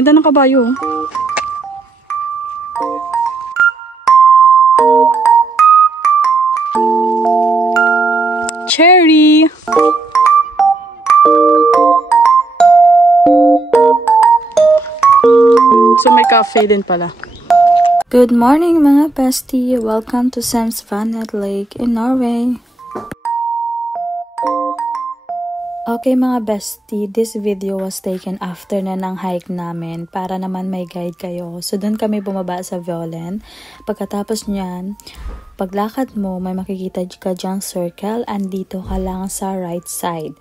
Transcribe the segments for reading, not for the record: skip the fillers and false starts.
Ganda ng kabayo. Cherry! So may cafe din pala. Good morning mga bestie! Welcome to Semsvannet Lake in Norway. Okay mga bestie, this video was taken after na ng hike namin para naman may guide kayo. So doon kami bumaba sa Violen. Pagkatapos nyan, paglakad mo may makikita ka dyang circle and dito ka lang sa right side.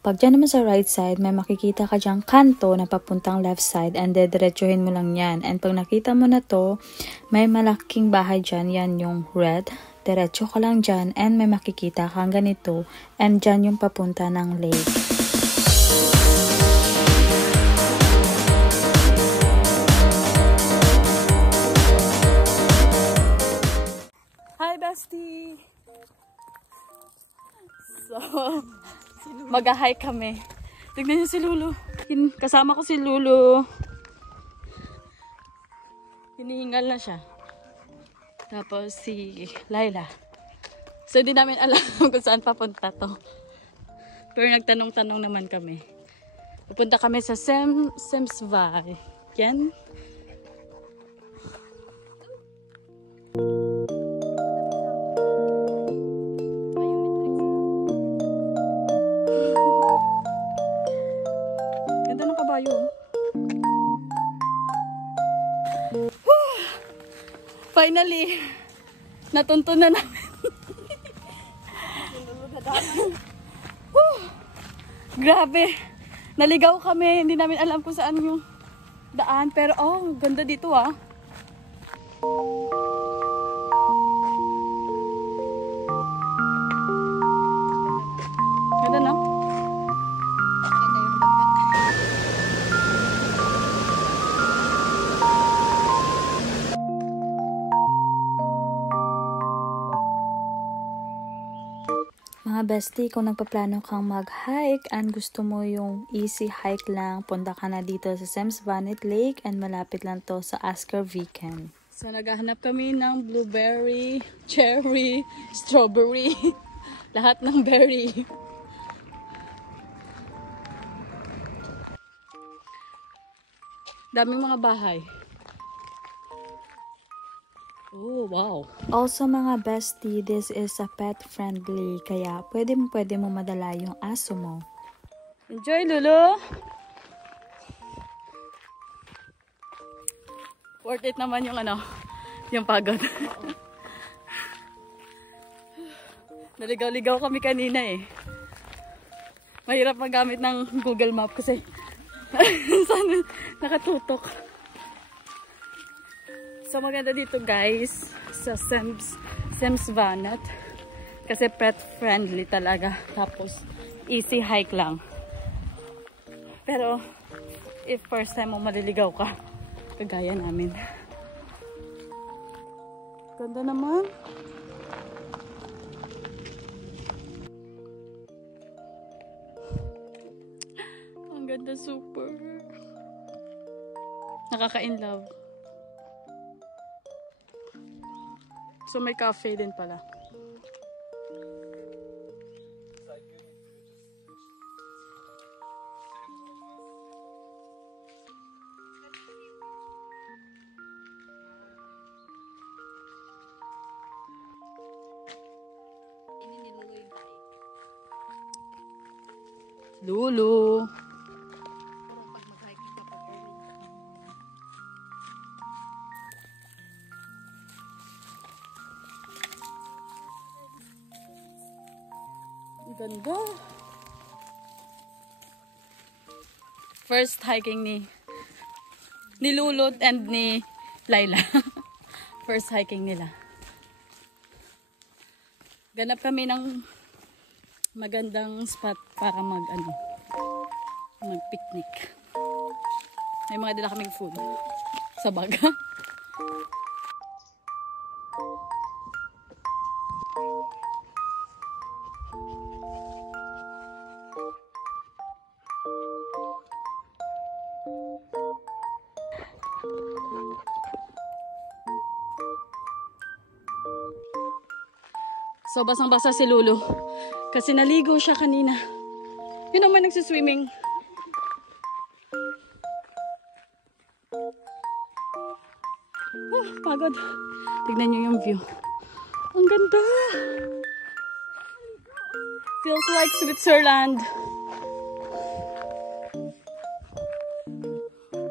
Pag dyan naman sa right side, may makikita ka dyang kanto na papuntang left side and diretsuhin mo lang yan. And pag nakita mo na to, may malaking bahay dyan, yan yung red. Diretso ka lang dyan and may makikita kang ganito and dyan yung papunta ng lake. Hi bestie! So, mag-hike kami. Tignan niyo si Lulu. Kasama ko si Lulu. Hinihingal na siya. Tapos si Laila. So, hindi namin alam kung saan papunta to. Pero nagtanong-tanong naman kami. Pupunta kami sa Semsvannet. Yan. Ganda ng kabayo. Finally, natunto na namin. Grabe. Naligaw kami. Hindi namin alam kung saan yung daan. Pero oh, ganda dito ah. Ganda na. Mga bestie, kung nagpaplano kang mag-hike and gusto mo yung easy hike lang, punta ka na dito sa Semsvannet Lake and malapit lang to sa Askerviken. So naghahanap kami ng blueberry, cherry, strawberry, lahat ng berry. Daming mga bahay. Oh, wow. Also mga bestie, this is a pet friendly, kaya pwede mo madala yung aso mo. Enjoy, Lulu! Worth it naman yung yung pagod. Naligaw-ligaw kami kanina eh. Mahirap magamit ng Google Map kasi saan nakatutok. So maganda dito guys sa Semsvannet kasi pet friendly talaga, tapos easy hike lang. Pero if first time mo maliligaw ka, kagaya namin. Ganda naman. Ang ganda, super. Nakaka-inlove. So may cafe din pala. Lulu. Ganda. First hiking ni Lulu and ni Laila. First hiking nila. Ganap kami ng magandang spot para mag-picnic. May mga dala kaming food sa bag. So, basang-basa si Lulu. Kasi naligo siya kanina. Yun naman nagsiswimming. Pagod. Tignan nyo yung view. Ang ganda! Feels like Switzerland.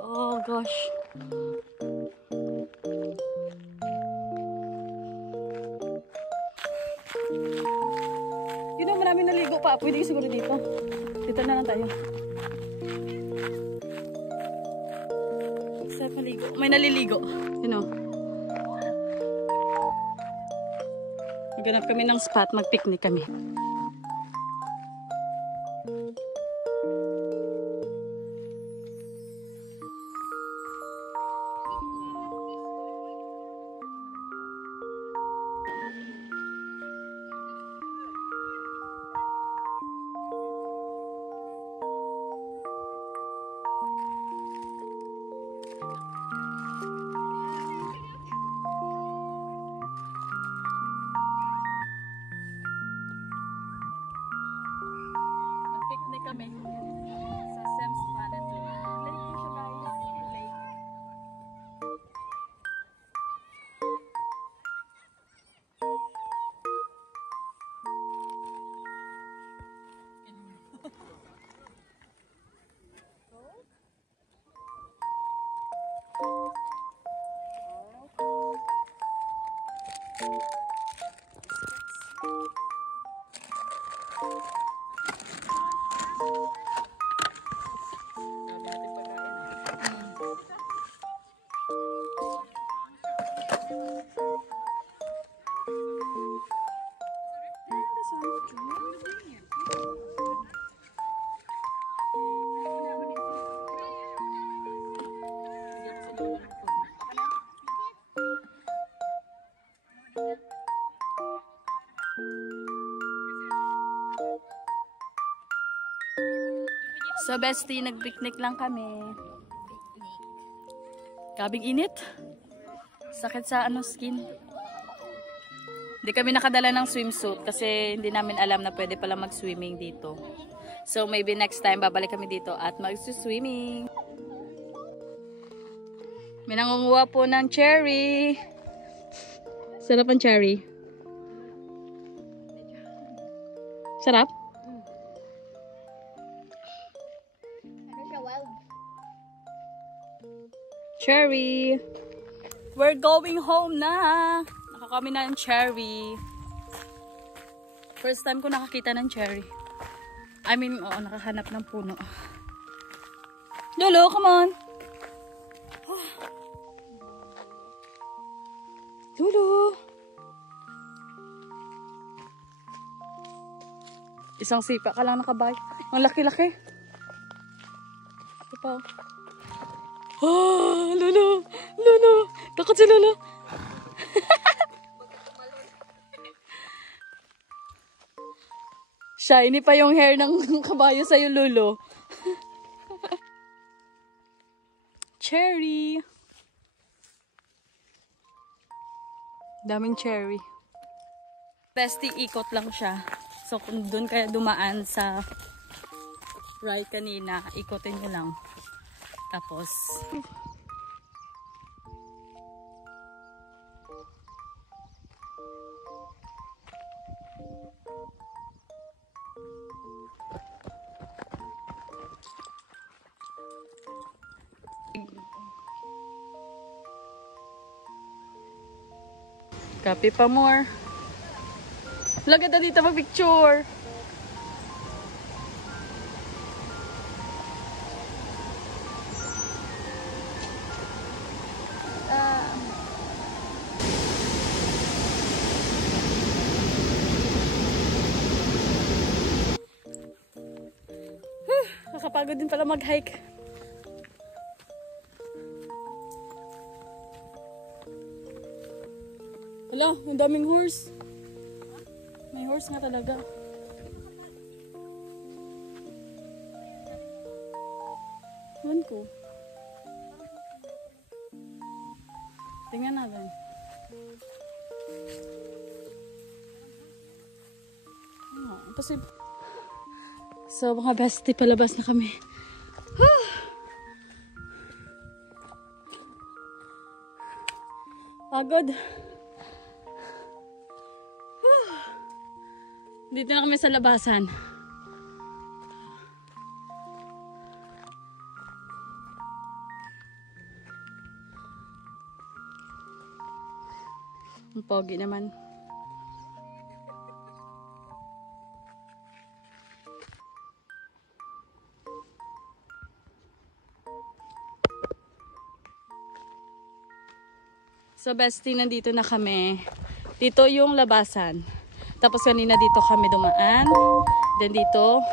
Oh gosh. You know, marami naligo pa. Pwede siguro dito. Dito na lang tayo. Sa paligo. May naliligo. You know. Maghanap kami ng spot. Mag-picnic kami. Picnic kami sa Sem's Valley. Lake po siya guys. Lake. So bestie, nag-picnic lang kami. Gabing init. Sakit sa skin. Hindi kami nakadala ng swimsuit kasi hindi namin alam na pwede pala mag-swimming dito. So maybe next time babalik kami dito at mag-swimming. May nangunguha po ng cherry. Sarap ang cherry. Sarap? Cherry. We're going home na. Nakakami na ng cherry. First time ko nakakita ng cherry. I mean, nakahanap ng puno. Lolo, come on. Lolo. Isang sipa ka lang nakabay. Ang laki-laki. Ito pa. Oh, Lolo. Lolo. Takot si Lolo. Shiny pa yung hair ng kabayo sa'yo, Lolo. Cherry. Daming cherry. Bestie, ikot lang siya. So, kung doon kayo dumaan sa ride kanina, ikotin nyo lang. Tapos, copy pa more. Lagad na dito mag-picture. Nakapagod din pala mag-hike. Wala, ang daming horse. May horse nga talaga. Ewan ko. Tingnan natin. Imposible. So, mga bestie, palabas na kami. Pagod. Dito na kami sa labasan. Ang pogi naman. So bestie, nandito na kami. Dito yung labasan. Tapos kanina dito kami dumaan. Then dito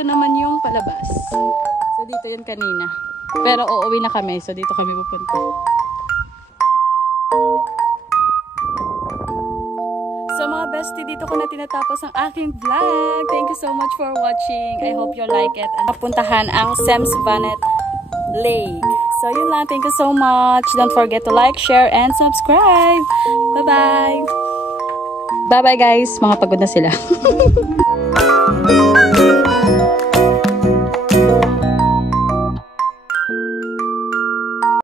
naman yung palabas. So dito yun kanina. Pero uuwi na kami. So dito kami pupunta. So mga bestie, dito ko na tinatapos ang aking vlog. Thank you so much for watching. I hope you like it. And napuntahan ang Semmes Vaneth Lake. So yun lang. Thank you so much. Don't forget to like, share, and subscribe. Bye-bye. Bye-bye guys. Mga pagod na sila.